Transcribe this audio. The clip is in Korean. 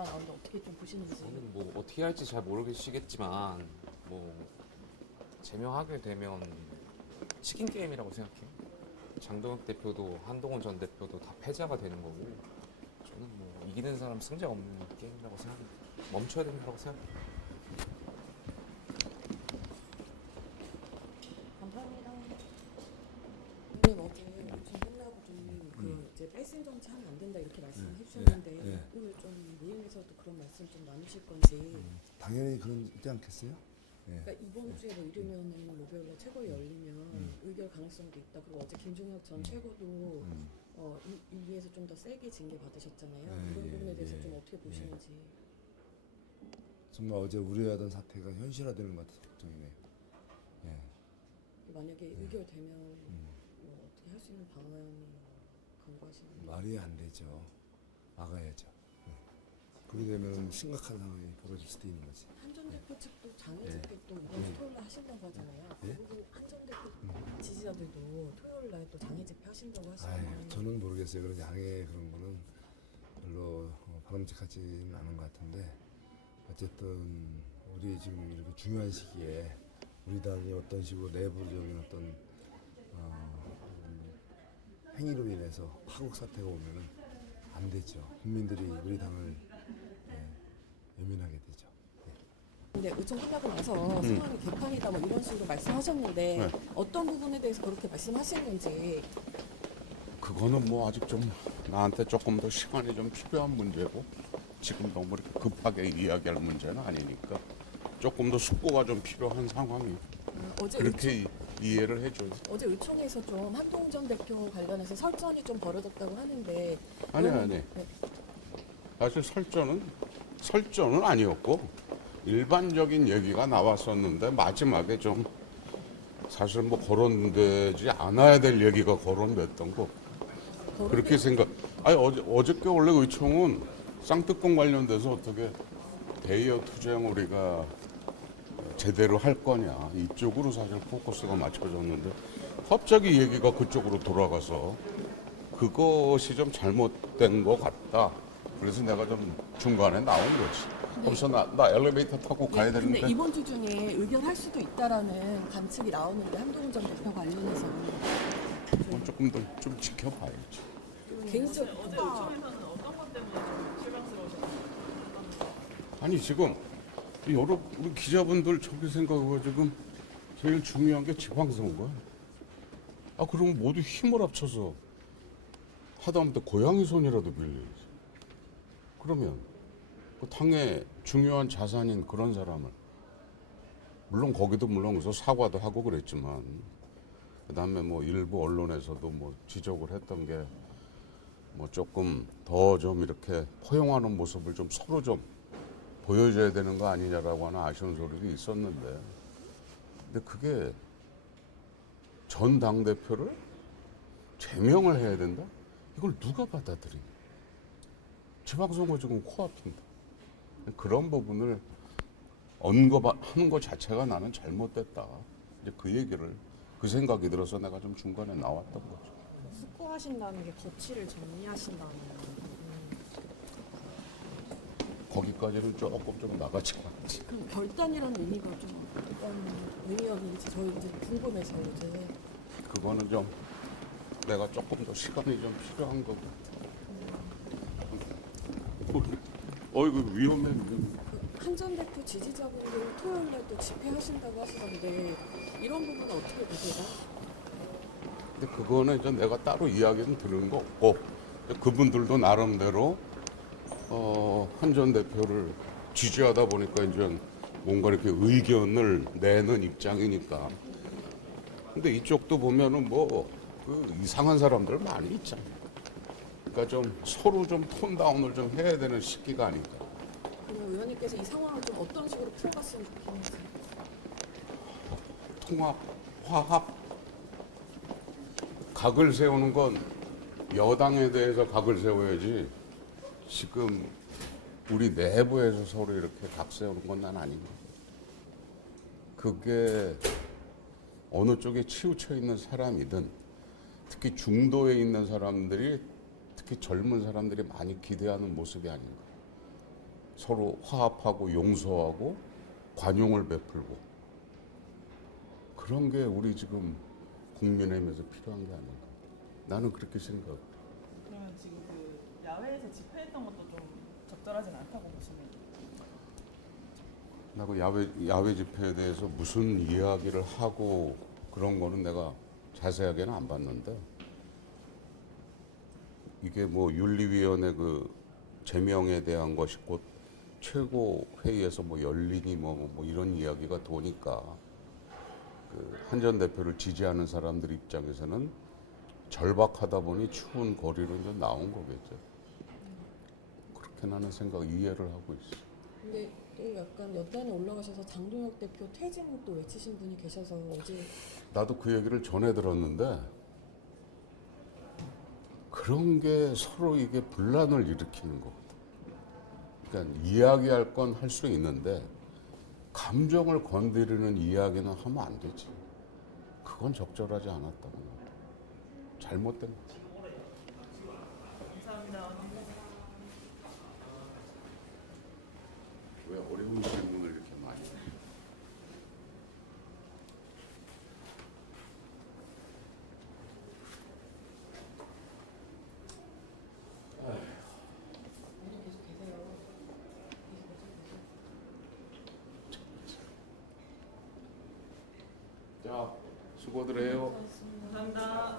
있다 나오는데 어떻게 좀 보시는지. 저는 뭐 어떻게 할지 잘 모르시겠지만 뭐 제명하게 되면 치킨 게임이라고 생각해요. 장동혁 대표도 한동훈 전 대표도 다 패자가 되는 거고 저는 뭐 이기는 사람 승자 없는 게임이라고 생각합니다. 멈춰야 된다고 생각해요. 감사합니다. 오늘 어제 요즘 끝나고 좀그 이제 뺄셈 정치 하면 안 된다 이렇게 말씀을 해주셨는데 오늘 좀 모임에서도 그런 말씀 좀 나누실 건지. 당연히 그러지 않겠어요? 그러니까 이번 주에 뭐 이르면은 목요일에 최고위 열리면 의결 가능성도 있다. 그리고 어제 김종혁 전 최고도 위에서 좀 더 세게 징계 받으셨잖아요. 이런 부분에 대해서 좀 어떻게 보시는지. 정말 어제 우려하던 사태가 현실화되는 것 같아서 걱정이네요. 만약에 의결되면 뭐 어떻게 할 수 있는 방안이 강구하시나요? 말이 안 되죠. 막아야죠. 그렇게 되면 심각한 상황이 벌어질 수도 있는 거지. 한 전 대표 측도 장애집회 또 이번 주 토요일 날 하신다고 하잖아요. 그 부분 한 전 대표 지지자들도 토요일 날 또 장애집회 하신다고 하시잖아요. 저는 모르겠어요. 그런 양해 그런 거는 별로 바람직하지는 않은 것 같은데 어쨌든 우리 지금 이렇게 중요한 시기에 우리 당이 어떤 식으로 내부적인 어떤 행위로 인해서 파국 사태가 오면은 안 되죠. 국민들이 우리 당을 예민하게 되죠. 근데 의총 끝나고 나서 상황이 개판이다 뭐 이런 식으로 말씀하셨는데 어떤 부분에 대해서 그렇게 말씀하시는지. 그거는 뭐 아직 좀 나한테 조금 더 시간이 좀 필요한 문제고 지금 너무 이렇게 급하게 이야기할 문제는 아니니까 조금 더 숙고가 좀 필요한 상황이 어제 그렇게 이해를 해줘요. 어제 의총에서 좀 한동훈 전 대표 관련해서 설전이 좀 벌어졌다고 하는데. 아니. 사실 설전은 아니었고 일반적인 얘기가 나왔었는데 마지막에 좀 사실 뭐 거론되지 않아야 될 얘기가 거론됐던 거 그렇게 생각. 아니 어저께 원래 의총은 쌍특검 관련돼서 어떻게 대여 투쟁 우리가 제대로 할 거냐 이쪽으로 사실 포커스가 맞춰졌는데 갑자기 얘기가 그쪽으로 돌아가서 그것이 좀 잘못된 것 같다. 그래서 내가 좀 중간에 나온 거지. 그래서 나 엘리베이터 타고 가야 되는데. 근데 이번 주 중에 의결할 수도 있다라는 관측이 나오는데 한동훈 전 대표 관련해서 그건 조금 더 좀 지켜봐야지. 개인적으로 아니 지금 여러 우리 기자분들 저기 생각하고 지금 제일 중요한 게 지방선거야. 그러면 모두 힘을 합쳐서 하다못해 고양이 손이라도 빌려야지. 그러면 그 당의 중요한 자산인 그런 사람을 물론 거기도 물론 그래서 사과도 하고 그랬지만 그다음에 뭐 일부 언론에서도 뭐 지적을 했던 게 뭐 조금 더 좀 이렇게 포용하는 모습을 좀 서로 좀 보여줘야 되는 거 아니냐라고 하는 아쉬운 소리도 있었는데 근데 그게 전 당대표를 제명을 해야 된다? 이걸 누가 받아들이냐. 지방선거 지금 코앞인데 그런 부분을 언급하는 것 자체가 나는 잘못됐다. 이제 그 얘기를 그 생각이 들어서 내가 좀 중간에 나왔던 거죠. 숙고하신다는 게 거취를 정리하신다는. 거기까지는 조금 좀 나가지 않지. 그럼 결단이라는 의미가 좀 어떤 의미였는지 저희 이제 궁금해서 이제. 그거는 좀 내가 조금 더 시간이 좀 필요한 거고. 어이구 위험해. 한 전 대표 지지자분들 토요일 날 또 집회하신다고 하시던데 이런 부분은 어떻게 보세요? 근데 그거는 이제 내가 따로 이야기는 들은 거 없고 그분들도 나름대로 한 전 대표를 지지하다 보니까 이제 뭔가 이렇게 의견을 내는 입장이니까. 근데 이쪽도 보면은 뭐 그 이상한 사람들 많이 있잖아. 그러니까 좀 서로 좀 톤다운을 좀 해야 되는 시기가 아닐까. 그럼 의원님께서 이 상황을 좀 어떤 식으로 풀어갔으면 좋겠는지. 통합, 화합, 각을 세우는 건 여당에 대해서 각을 세워야지 지금 우리 내부에서 서로 이렇게 각 세우는 건 난 아닌 것 같아요. 그게 어느 쪽에 치우쳐 있는 사람이든 특히 중도에 있는 사람들이 특히 젊은 사람들이 많이 기대하는 모습이 아닌가. 서로 화합하고 용서하고 관용을 베풀고 그런 게 우리 지금 국민의힘에서 필요한 게 아닌가. 나는 그렇게 생각해. 그러면 지금 그 야외에서 집회했던 것도 좀 적절하진 않다고 보시면 나그 야외 집회에 대해서 무슨 이야기를 하고 그런 거는 내가 자세하게는 안 봤는데 이게 뭐 윤리위원회 그 제명에 대한 것이 곧 최고 회의에서 뭐 열리니 뭐 이런 이야기가 도니까 그 한 전 대표를 지지하는 사람들 입장에서는 절박하다 보니 추운 거리로 이제 나온 거겠죠. 그렇게 나는 생각 이해를 하고 있어. 근데 또 약간 연단에 올라가셔서 장동혁 대표 퇴진 또 외치신 분이 계셔서 어제 나도 그 얘기를 전해 들었는데 그런 게 서로 이게 분란을 일으키는 거. 그러니까 이야기할 건 할 수 있는데 감정을 건드리는 이야기는 하면 안 되지. 그건 적절하지 않았다고. 잘못된 거지. 감사합니다. 왜 어려운 질문을 이렇게 많이 해? 오늘 계속 계세요. 자, 수고들 해요. 감사합니다.